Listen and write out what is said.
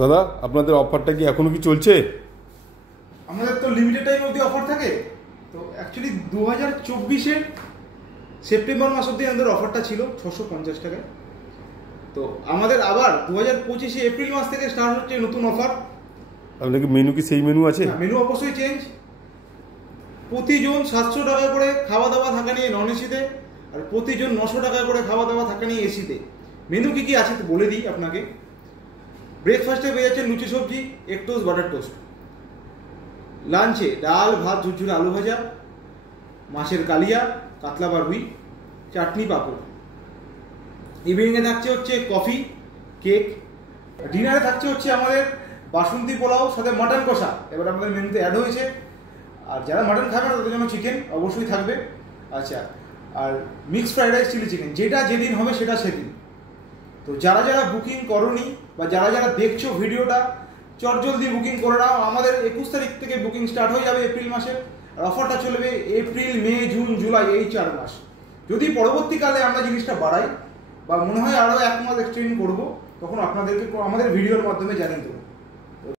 দাদা আপনাদের অফারটা কি এখনো কি চলছে? আমাদের তো লিমিটেড টাইম অবধি অফার থাকে। তো অ্যাকচুয়ালি 2024-এর সেপ্টেম্বর মাস অবধি আমাদের অফারটা ছিল 650 টাকায়। তো আমাদের আবার 2025-এ এপ্রিল মাস থেকে স্টার্ট হচ্ছে নতুন অফার। আপনাদের কি মেনু কি সেই মেনু আছে? মেনু অবশ্যই চেঞ্জ। প্রতিজন 700 টাকা করে খাওয়া দাওয়া থাকা নিয়ে নন এসিতে, আর প্রতিজন 900 টাকা করে খাওয়া দাওয়া থাকা নিয়ে এসিতে। মেনু কি কি আছে তো বলে দিই আপনাকে। ব্রেকফাস্টে পেয়ে যাচ্ছে লুচি সবজি, এগ টোস্ট, বাটার টোস্ট। লাঞ্চে ডাল ভাত ঝুরঝুরে আলু ভাজা, মাছের কালিয়া, কাতলা বা রুই, চাটনি পাঁপড়। ইভিনিংয়ে থাকছে হচ্ছে কফি, কেক। ডিনারে থাকছে হচ্ছে আমাদের বাসন্তী পোলাও সাথে মাটন কষা, এবার আমাদের মেনুতে অ্যাড হয়েছে। আর যারা মাটন খাবে না তাদের জন্য চিকেন অবশ্যই থাকবে। আচ্ছা, আর mixed fried rice, chilli chicken, যেটা যেদিন হবে সেটা সেদিন। তো যারা যারা বুকিং করনি বা যারা যারা দেখছো ভিডিওটা, চটজলদি বুকিং করে নাও। আমাদের 21 তারিখ থেকে বুকিং স্টার্ট হয়ে যাবে এপ্রিল মাসে। আর অফারটা চলবে এপ্রিল, মে, জুন, জুলাই, এই 4 মাস। যদি পরবর্তীকালে আমরা জিনিসটা বাড়াই বা মনে হয় আরও 1 মাস এক্সটেন্ড করবো, তখন আপনাদেরকে আমাদের ভিডিওর মাধ্যমে জানিয়ে দেবো।